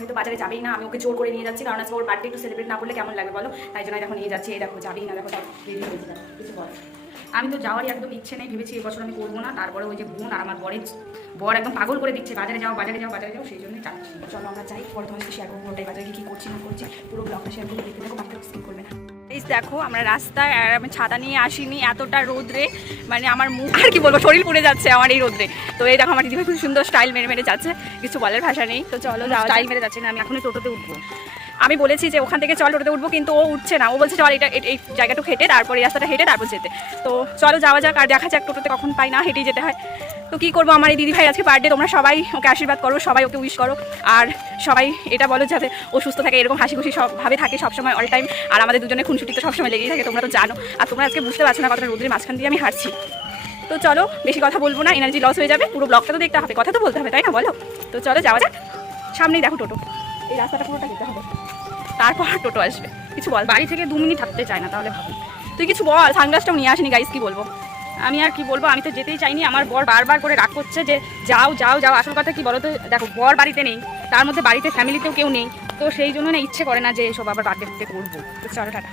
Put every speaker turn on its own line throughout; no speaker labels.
হয়তো বাজারে যাবেই না, আমি ওকে জোর করে নিয়ে যাচ্ছি, কারণ আজকে ওর বার্থডে একটু সেলিব্রেট না করলে কেমন লাগবে বলো? তাই জন্য দেখো নিয়ে যাচ্ছি, এই দেখো, যাবেই না, দেখো কিছু বল আমি তো যাওয়ারই একদম ইচ্ছে নেই, ভেবেছি এবছর আমি করব না, তারপরে ওই যে বোন আর আমার বরের বর একদম পাগল করে দিচ্ছে, বাজারে যাও বাজারে যাও বাজারে যাও, সেই জন্যই যাচ্ছি চলো আমরা যাই, পরে তোমার শেয়ার করব বাজারে কি কী করছি, না করছি, পুরো ব্লগটা শেয়ার করে দেখতে দেখো বাকিটা স্কিপ করবে না।
এই দেখো আমরা রাস্তায় আর আমি ছাতা নিয়ে আসিনি এতটা রোদ্রে। মানে আমার মুখ আর কি বলব শরীর পুড়ে যাচ্ছে আমার এই রোদ্রে। তো এই দেখো আমার দিদিভাই খুব সুন্দর স্টাইল মেরে মেরে যাচ্ছে। কিছু বলার ভাষা নেই। তো চলো
স্টাইল মেরে যাচ্ছি না আমি এখনই টোটোতে উঠবো।
আমি বলেছি যে ওখান থেকে চল টোটোতে উঠবো কিন্তু ও উঠছে না। ও বলছে চল এটা এই জায়গাটা হেঁটে তারপরে রাস্তাটা হেঁটে তারপর যেতে। তো চলো যাওয়া যাক আর দেখা যাক টোটোতে কখন পাই না হেঁটেই যেতে হয়। তো কি করব? আমার এই দিদি ভাই আজকে বার্থডে তোমরা সবাই ওকে আশীর্বাদ করো, সবাই ওকে উইশ করো। আর সবাই এটা বলো যাতে ও সুস্থ থাকে, এরকম হাসি খুশি সবভাবে থাকে সবসময় অল টাইম আর আমাদের দুজনের খুনসুটি তো সবসময় লেগেই থাকে, তোমরা তো জানো। আর তোমরা আজকে বুঝতে পারছ না কতটা রোদ্রের মাঝখান দিয়ে আমি হাঁটছি। তো চলো, বেশি কথা বলব না এনার্জি লস হয়ে যাবে, পুরো ব্লগটা তো দেখতে হবে, কথা তো বলতে হবে, তাই না বলো? তো চলো, যাওয়া যাক। সামনেই দেখো টোটো, এই রাস্তাটা পুরোটা যেতে হবে। তারপর টোটো আসবে। কিছু বল, বাড়ি থেকে দু মিনিট হাঁটতে চায় না, তাহলে ভাবি। তুই কিছু বল, সানগ্লাসটাও নিয়ে আসিনি গাইস কি বলব? আমি আর কি বলব আমি তো যেতেই চাইনি। আমার বর বারবার করে রাগ করছে যে যাও যাও যাও আসল কথা কি বলো তো দেখো বর বাড়িতে নেই তার মধ্যে বাড়িতে ফ্যামিলিতেও কেউ নেই তো সেই জন্য না ইচ্ছে করে না যে এসব আবার বার্থডে ফুটে করব। তো চলো টাটা।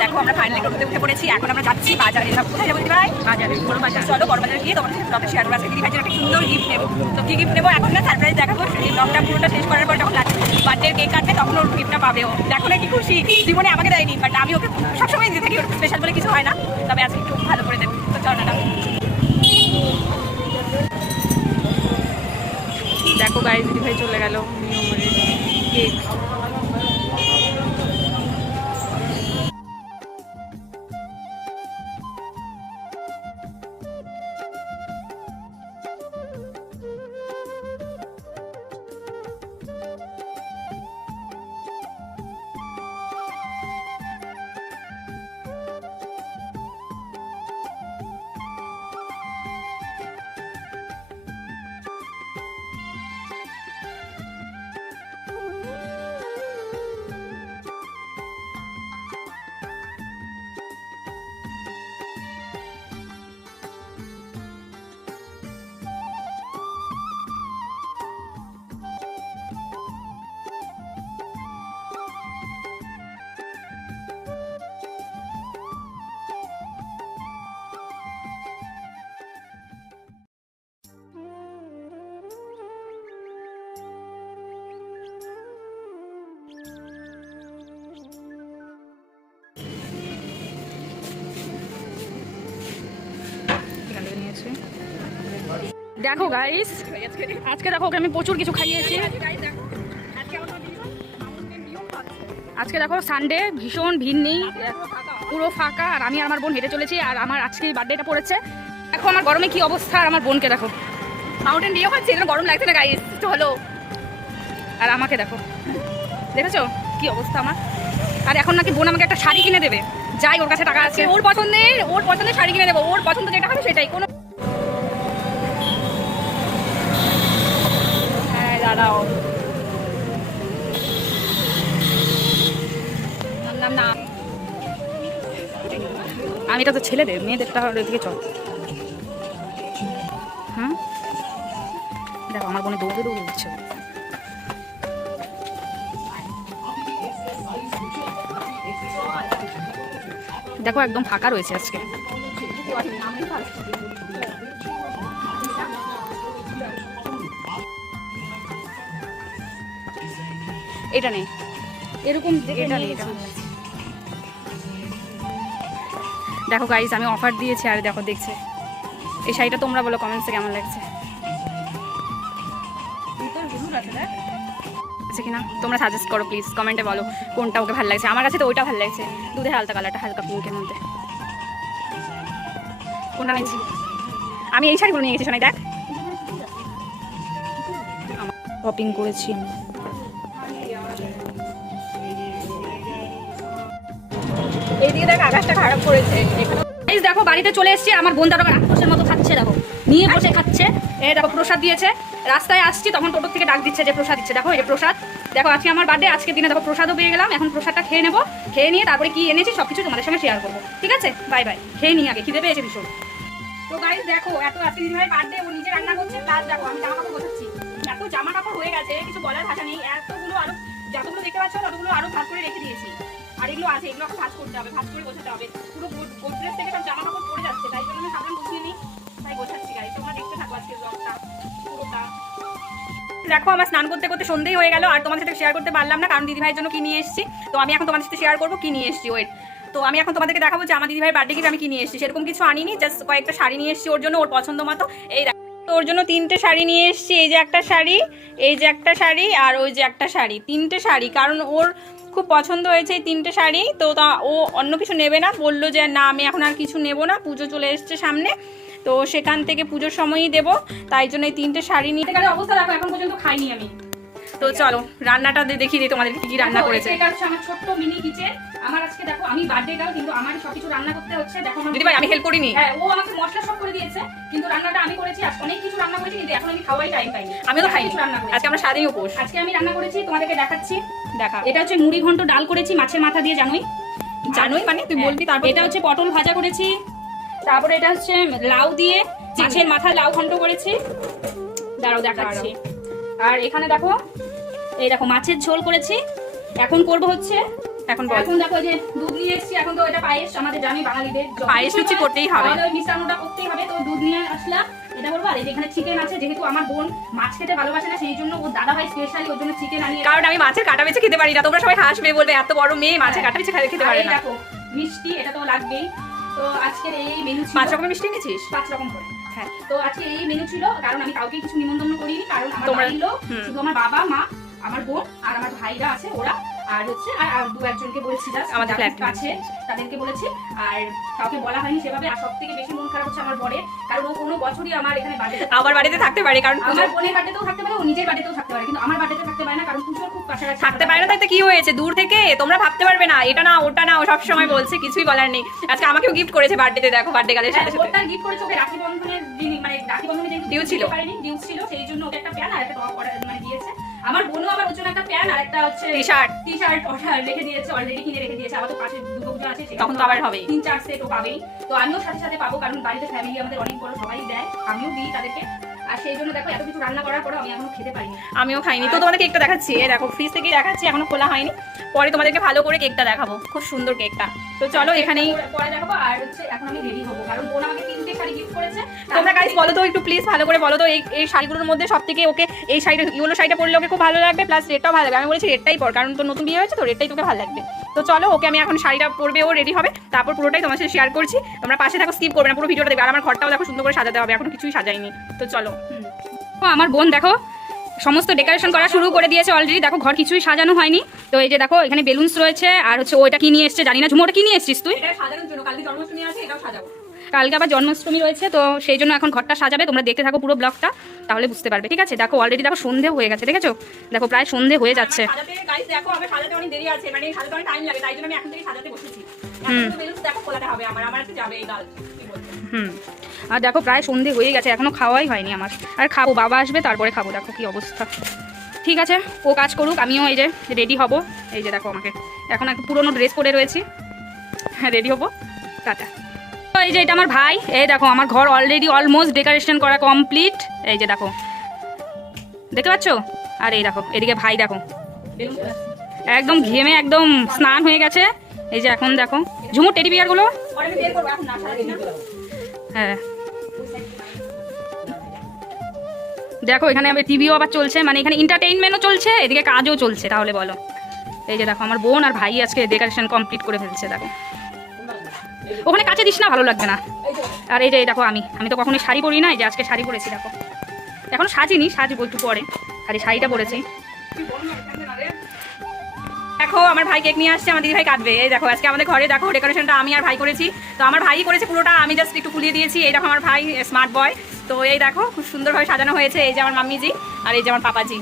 দেখো আমরা ফাইনালি টোটোতে উঠে পড়েছি এখন আমরা যাচ্ছি বাজারে। সব কোথায় যাব ভাই বাজারে। বড় বাজার। চলো বড় বাজারে গিয়ে তোমার সাথে ব্লগটা শেয়ার করব। আজকে দিদি ভাইয়ের একটা সুন্দর গিফট নেব। তো কি গিফট নেব? এখন না সারপ্রাইজ দেখাবো। এই ব্লগটা পুরোটা শেষ করার পর যখন বার্থডে কেক কাটবে তখন ওর গিফটটা পাবে ও। দেখো না কি খুশি। জীবনে আমাকে দেয়নি বাট আমি ওকে সবসময় দিয়ে থাকি ওর স্পেশাল বলে কিছু হয় না। তবে আজকে একটু ভালো করে দেবো দেখো গাইজ দিদি ভাই চলে গেল। কেক দেখো গাইস আজকে দেখো আমি প্রচুর কিছু খাইয়েছি। আজকে দেখো সানডে ভীষণ ভিড় নেই পুরো ফাঁকা, আর আমি আমার বোন হেঁটে চলেছি, আর আমার আজকে বার্থডেটা পড়েছে। দেখো আমার গরমে কি অবস্থা, আর আমার বোনকে দেখো। মাউন্টেন ডিও খাচ্ছি এখানে গরম লাগছে না গাইস চলো আর আমাকে দেখো। দেখেছ? কি অবস্থা আমার? আর এখন নাকি বোন আমাকে একটা শাড়ি কিনে দেবে। যাই, ওর কাছে টাকা আছে। ওর পছন্দের ওর পছন্দের শাড়ি কিনে দেবো। ওর পছন্দ যেটা হবে সেটাই। কোনো হ্যাঁ দাঁড়াও। না আমি এটা তো ছেলেদের, মেয়েদেরটা দিকে চল। হ্যাঁ? দেখো, আমার বোনে দৌড়ে দৌড়ে উঠছে। দেখো, একদম ফাঁকা রয়েছে আজকে। এটা নেই এরকম এটা নেই এটা। দেখো গাইজ আমি অফার দিয়েছি আর দেখো দেখছে। এই শাড়িটা তোমরা বলো কমেন্টসে কেমন লাগছে? আছে কিনা? তোমরা সাজেস্ট করো প্লিজ কমেন্টে বলো কোনটা ওকে ভালো লাগছে। আমার কাছে তো ওইটা ভালো লাগছে। দুধের হালকা কালারটা হালকা পিঙ্কের মধ্যে। কোনটা নিয়েছি? আমি এই শাড়িগুলো নিয়ে গেছি শোনাই দেখ। শপিং করেছি আমি দেখ আকাশটা খারাপ করেছে। এই দেখো বাড়িতে চলে এসেছি আমার বোন দাদা রাক্ষসের মতো খাচ্ছে দেখো। নিয়ে বসে খাচ্ছে। এই দেখো প্রসাদ দিয়েছে। রাস্তায় আসছি তখন টোটো থেকে ডাক দিচ্ছে যে প্রসাদ দিচ্ছে। দেখো এই যে প্রসাদ। দেখো আজকে আমার বার্থডে আজকে দিনে দেখো প্রসাদও পেয়ে গেলাম। এখন প্রসাদটা খেয়ে নেব। খেয়ে নিয়ে তারপরে কি এনেছি সব কিছু তোমাদের সঙ্গে শেয়ার করব। ঠিক আছে? বাই বাই খেয়ে নিই আগে খিদে পেয়েছে ভীষণ। তো গাইজ দেখো এত আজকে দিদি ভাই বার্থডে ও নিজে রান্না করছে প্লাস দেখো আমি জামা কাপড় গোছাচ্ছি। এত জামা কাপড় হয়ে গেছে কিছু বলার ভাষা নেই। এতগুলো আরও যতগুলো দেখতে পাচ্ছ ততগুলো আরও ভাগ করে রেখে দিয়েছি। আর এগুলো আছে, এগুলো ভাজ করতে হবে, ভাজ করে গোছাতে হবে। পুরো গোদরেজ থেকে সব জামা কাপড় পড়ে যাচ্ছে, তাই জন্য আমি তাই গোছাচ্ছি গাড়ি। তোমরা দেখতে থাকো ব্লগটা পুরোটা। দেখো, আমার স্নান করতে করতে সন্ধেই হয়ে গেল, আর তোমাদের সাথে শেয়ার করতে পারলাম না, কারণ দিদি ভাইয়ের জন্য কি নিয়ে এসেছি। তো আমি এখন তোমাদের সাথে শেয়ার করব কি নিয়ে এসেছি ওয়েট তো আমি এখন তোমাদেরকে দেখাবো যে আমার দিদি ভাইয়ের বার্থডে গিফট আমি কি নিয়ে এসেছি। সেরকম কিছু আনিনি জাস্ট কয়েকটা শাড়ি নিয়ে এসেছি ওর জন্য, ওর পছন্দ মতো। এই। তো ওর জন্য তিনটে শাড়ি নিয়ে এসেছি, এই যে একটা শাড়ি, এই যে একটা শাড়ি, আর ওই যে একটা শাড়ি, তিনটে শাড়ি। কারণ ওর খুব পছন্দ হয়েছে এই তিনটে শাড়ি। তো তা ও অন্য কিছু নেবে না। বলল যে, না, আমি এখন আর কিছু নেব না। পুজো চলে এসছে সামনে। তো সেখান থেকে পুজোর সময়ই দেবো। তাই জন্য এই তিনটে শাড়ি নিয়ে গেলে অবস্থা দেখো, এখন পর্যন্ত খাইনি আমি। তো চলো রান্নাটা দিয়ে দেখিয়ে দিই তোমাদের কি কি রান্না করেছে।
এটা হচ্ছে আমার ছোট্ট মিনি কিচেন। আমার আজকে দেখো আমি বার্থডে গার্ল কিন্তু আমার সবকিছু রান্না করতে হচ্ছে। দেখো
দিদি ভাই আমি হেল্প করিনি।
হ্যাঁ ও আমাকে মশলা সব করে দিয়েছে কিন্তু রান্নাটা আমি করেছি আজ অনেক কিছু রান্না করেছি কিন্তু এখন আমি খাওয়াই টাইম পাইনি।
আমি তো
কিছু রান্না করেছি।
আজকে আমরা সারাদিন উপোস।
আজকে আমি রান্না করেছি তোমাদেরকে দেখাচ্ছি।
দেখা।
এটা হচ্ছে মুড়ি ঘন্ট ডাল করেছি মাছের মাথা দিয়ে জানোই?
জানোই মানে তুই বলবি তারপর
এটা হচ্ছে পটল ভাজা করেছি। তারপরে এটা হচ্ছে লাউ দিয়ে মাছের মাথা লাউ ঘন্ট করেছি। দাঁড়াও দেখাচ্ছি। আর এখানে দেখো এই দেখো মাছের ঝোল করেছি। এখন করব হচ্ছে
এখন
এখন দেখো যে দুধ নিয়ে এসেছি এখন তো এটা পায়েস আমাদের জানি বাঙালিদের
পায়েস
কিছু
করতেই হবে।
মিষ্টান্নটা করতেই হবে তো দুধ নিয়ে আসলাম। এটা করব আর এই যে এখানে চিকেন আছে যেহেতু আমার বোন মাছ খেতে ভালোবাসে না সেই জন্য ও দাদা ভাই স্পেশালি ওর জন্য চিকেন আনিয়ে
কারণ আমি মাছের কাটা বেছে খেতে পারি না তোমরা সবাই হাসবে বলবে এত বড় মেয়ে মাছের কাটা বেছে খেতে পারে না।
দেখো মিষ্টি এটা তো লাগবেই। তো আজকের এই মেনু
পাঁচ রকমের মিষ্টি নিয়েছিস
পাঁচ রকম করে।
হ্যাঁ
তো আজকে এই মেনু ছিল কারণ আমি কাউকে কিছু নিমন্ত্রণ করিনি কারণ আমার বাড়ির লোক শুধু আমার বাবা মা আমার বোন আর আমার ভাইরা আছে ওরা। আর হচ্ছে আর দু একজনকে বলেছি
আমাদের ফ্ল্যাট
কাছে তাদেরকে বলেছি। আর কাউকে বলা হয়নি সেভাবে আর সব থেকে বেশি মন খারাপ হচ্ছে আমার বরের কারণ ও কোনো বছরই আমার এখানে বাড়িতে
আবার বাড়িতে থাকতে পারে কারণ
আমার বোনের বাড়িতেও থাকতে পারে ও নিজের বাড়িতেও পারে কিন্তু আমার বাড়িতে থাকতে পারে না কারণ পুজোর খুব কাছাকাছি
থাকতে পারে না তাইতে কি হয়েছে? দূর থেকে? তোমরা ভাবতে পারবে না এটা না ওটা না ও সব সময় বলছে কিছুই বলার নেই। আজকে আমাকেও গিফট করেছে বার্থডেতে দেখো বার্থডে গালের সাথে সাথে।
ওটার গিফট করেছে ওকে রাখি বন্ধনের মানে রাখি বন্ধনে যেহেতু
Due ছিল।
ডিউ ছিল সেই জন্য ওকে একটা প্যান আর একটা টপ অর্ডার মানে দিয়েছে। আমার বোনও আবার ওর জন্য একটা প্যান আর একটা হচ্ছে
T-shirt।
টি শার্ট অর্ডার রেখে দিয়েছে অলরেডি কিনে রেখে দিয়েছে আবার তো পাশে দুটো আছে
তখন তো আবার হবেই।
তিন চার সেট ও পাবেই। তো আমিও সাথে সাথে পাবো কারণ বাড়িতে ফ্যামিলি আমাদের অনেক বড় সবাই দেয় আমিও দিই তাদেরকে। আর সেই জন্য দেখো এত কিছু রান্না করার পরে আমি এখনও খেতে পারিনি।
আমিও খাইনি। তো তোমাদের কেকটা দেখাচ্ছি। এ দেখো ফ্রিজ থেকেই দেখাচ্ছি এখনও খোলা হয়নি। পরে তোমাদেরকে ভালো করে কেকটা দেখাবো। খুব সুন্দর কেকটা। তো চলো এখানেই
পরে- দেখাবো আর হচ্ছে এখন আমি রেডি হব কারণ বোন আমাকে শাড়ি গিফট করেছে।
তোমরা গাইস বলো তো একটু প্লিজ ভালো করে বলো তো এই এই শাড়িগুলোর মধ্যে সব থেকে ওকে এই শাড়িটা ইউলো শাড়িটা পরলে ওকে খুব ভালো লাগবে প্লাস রেটটাও ভালো লাগবে। আমি বলেছি রেটটাই পর কারণ তোর নতুন বিয়ে হয়েছে তো রেটটাই তোকে ভালো লাগবে। তো চলো ওকে আমি এখন শাড়িটা পরবে ও রেডি হবে। তারপর পুরোটাই তোমার সাথে শেয়ার করছি। তোমরা পাশে থাকো স্কিপ করবে না পুরো ভিডিওটা দেখবে। আর আমার ঘরটাও দেখো সুন্দর করে সাজাতে হবে এখন কিছুই সাজাইনি। তো চলো।
ও, আমার বোন দেখো সমস্ত ডেকোরেশন করা শুরু করে দিয়েছে অলরেডি দেখো ঘর কিছুই সাজানো হয়নি। তো এই যে দেখো এখানে বেলুনস রয়েছে আর হচ্ছে ওইটা কি নিয়ে এসছে জানি না। ঝুমো ওটা কি নিয়ে এসছিস তুই?
এটা সাজানোর জন্য কালকে জন্মাষ্টমী আছে এটাও সাজাবো।
কালকে আবার জন্মাষ্টমী রয়েছে তো সেই জন্য এখন ঘরটা সাজাবে। তোমরা দেখতে থাকো পুরো ব্লগটা তাহলে বুঝতে পারবে। ঠিক আছে? দেখো অলরেডি দেখো সন্ধে হয়ে গেছে দেখেছ? দেখো প্রায় সন্ধে হয়ে যাচ্ছে।
মানে
হুম। আর দেখো প্রায় সন্ধে হয়ে গেছে এখনও খাওয়াই হয়নি আমার। আর খাব বাবা আসবে তারপরে খাব দেখো কি অবস্থা। ঠিক আছে? ও কাজ করুক আমিও এই যে রেডি হব। এই যে দেখো আমাকে এখন একটা পুরোনো ড্রেস পরে রয়েছি। হ্যাঁ রেডি হব। টাটা। এই যে এটা আমার ভাই। এই দেখো, আমার ঘর অলরেডি অলমোস্ট ডেকোরেশন করা কমপ্লিট এই যে দেখো। দেখতে পাচ্ছো? আর এই দেখো, এদিকে ভাই দেখো। একদম ঘেমে একদম স্নান হয়ে গেছে। এই যে এখন দেখো। ঝুমুর টেডি বিয়ারগুলো হ্যাঁ। দেখো, এখানে আবার টিভিও আবার চলছে। মানে এখানে এন্টারটেইনমেন্টও চলছে, এদিকে কাজও চলছে, তাহলে বলো। এই যে দেখো, আমার বোন আর ভাই আজকে ডেকোরেশন কমপ্লিট করে ফেলছে, দেখো। ওখানে কাছে দিস না, ভালো লাগবে না। আর এই যে, এই দেখো আমি। আমি তো কখনোই শাড়ি পরি না এই যে আজকে শাড়ি পরেছি, দেখো। এখন সাজিনি, সাজবো একটু পরে। খালি শাড়িটা পরেছি।
দেখো, আমার ভাই কেক নিয়ে আসছে, আমার দিদি ভাই কাটবে। এই দেখো, আজকে আমাদের ঘরে, দেখো ডেকোরেশনটা আমি আর ভাই করেছি। তো আমার ভাই করেছে পুরোটা, আমি জাস্ট একটু ফুলিয়ে দিয়েছি। এই দেখো, আমার ভাই স্মার্ট বয় তো এই দেখো, খুব সুন্দরভাবে সাজানো হয়েছে, এই যে আমার মাম্মিজি আর এই যে আমার পাপাজি।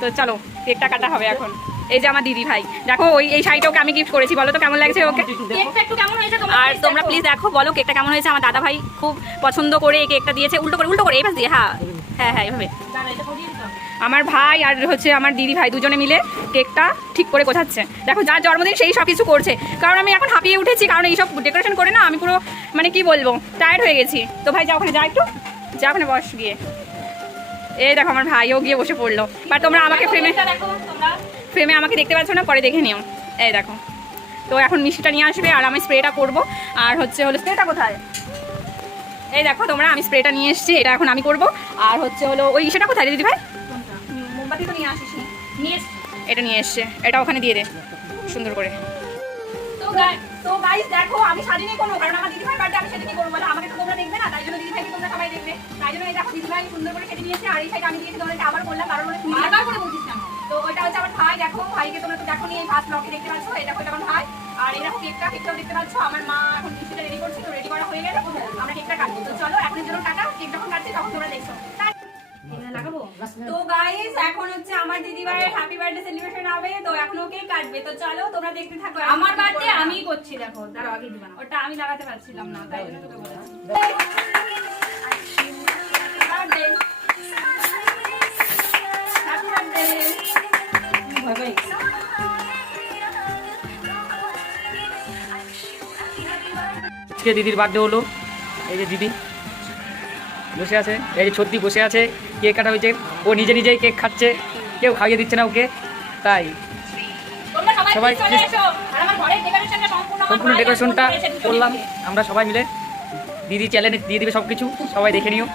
তো চলো, কেকটা কাটা হবে এখন। এই যে আমার দিদি ভাই। দেখো ওই এই শাড়িটা ওকে আমি গিফট করেছি বলো তো কেমন লাগছে ওকে? আর তোমরা প্লিজ দেখো বলো কেকটা কেমন হয়েছে? আমার দাদা ভাই খুব পছন্দ করে এই কেকটা দিয়েছে। উল্টো করে উল্টো করে এই পাশ দিয়ে হ্যাঁ। হ্যাঁ হ্যাঁ এইভাবে। আমার ভাই আর হচ্ছে আমার দিদি ভাই দুজনে মিলে কেকটা ঠিক করে গোছাচ্ছে। দেখো যার জন্মদিন সেই সব কিছু করছে। কারণ আমি এখন হাঁপিয়ে উঠেছি কারণ এইসব ডেকোরেশন করে না আমি পুরো মানে কি বলব টায়ার্ড হয়ে গেছি। তো ভাই যা ওখানে যা একটু। যা ওখানে বস গিয়ে। এই দেখো আমার ভাইও গিয়ে বসে পড়ল। বাট তোমরা আমাকে ফ্রেমে
দেখো তোমরা।
ফ্রেমে আমাকে দেখতে পাচ্ছ না পরে দেখে নিও। এই দেখো। তো এখন মিষ্টিটা নিয়ে আসবে আর আমি স্প্রেটা করব। আর হচ্ছে হলো স্প্রেটা কোথায়? এই দেখো তোমরা আমি স্প্রেটা নিয়ে এসেছি এটা এখন আমি করব। আর হচ্ছে হলো ওই সেটা কোথায় দিদি ভাই? মোমবাতি তো নিয়ে আসিস
নিয়ে এসছি।
এটা নিয়ে এসছে। এটা ওখানে দিয়ে দে। সুন্দর করে। তো গাই- তো গাইস দেখো আমি সাজিনি কোনো কারণ আমার দিদিভাই বার্থডে আমি সেদিনই করব। বলো আমাকে তো তোমরা দেখবে না তাই জন্য দিদিভাইকে তোমরা সবাই দেখবে। তাই জন্য এই দেখো দিদিভাই সুন্দর করে সেজে নিয়েছে আর এই সাইডে আমি দিয়েছি তোমাদেরকে আবার বললাম কারণ মানে
বারবার করে
ভাইকে তোমরা তো দেখো নি এই ফার্স্ট ব্লকে দেখতে পাচ্ছ এটা আমার ভাই আর দেখো কেকটা কেকটাও দেখতে পাচ্ছ। আমার মা এখন মিষ্টিটা রেডি করছে তো রেডি করা হয়ে গেলে আমরা কেকটা কাটবো। তো চলো এখন জন্য টাটা কেক যখন কাটছি তখন তোমরা দেখছ। তো গাইস এখন হচ্ছে আমার দিদি ভাইয়ের হ্যাপি বার্থডে সেলিব্রেশন হবে তো এখন কেক কাটবে। তো চলো তোমরা দেখতে থাকো
আমার বার্থডে আমিই করছি দেখো। দাঁড়াও আগে দিবা
ওটা আমি লাগাতে পারছিলাম না তাই জন্য তোকে বলেছি। হ্যাপি বার্থডে
আজকে দিদির বার্থডে হলো। এই যে দিদি বসে আছে এই যে সত্যি বসে আছে। কেক কাটা হয়েছে। ও নিজে নিজেই কেক খাচ্ছে। কেউ খাইয়ে দিচ্ছে না ওকে। তাই।
সবাই সম্পূর্ণ
ডেকোরেশনটা করলাম। আমরা সবাই মিলে দিদি চ্যালেঞ্জ দিয়ে দিবে সব কিছু সবাই দেখে নিও।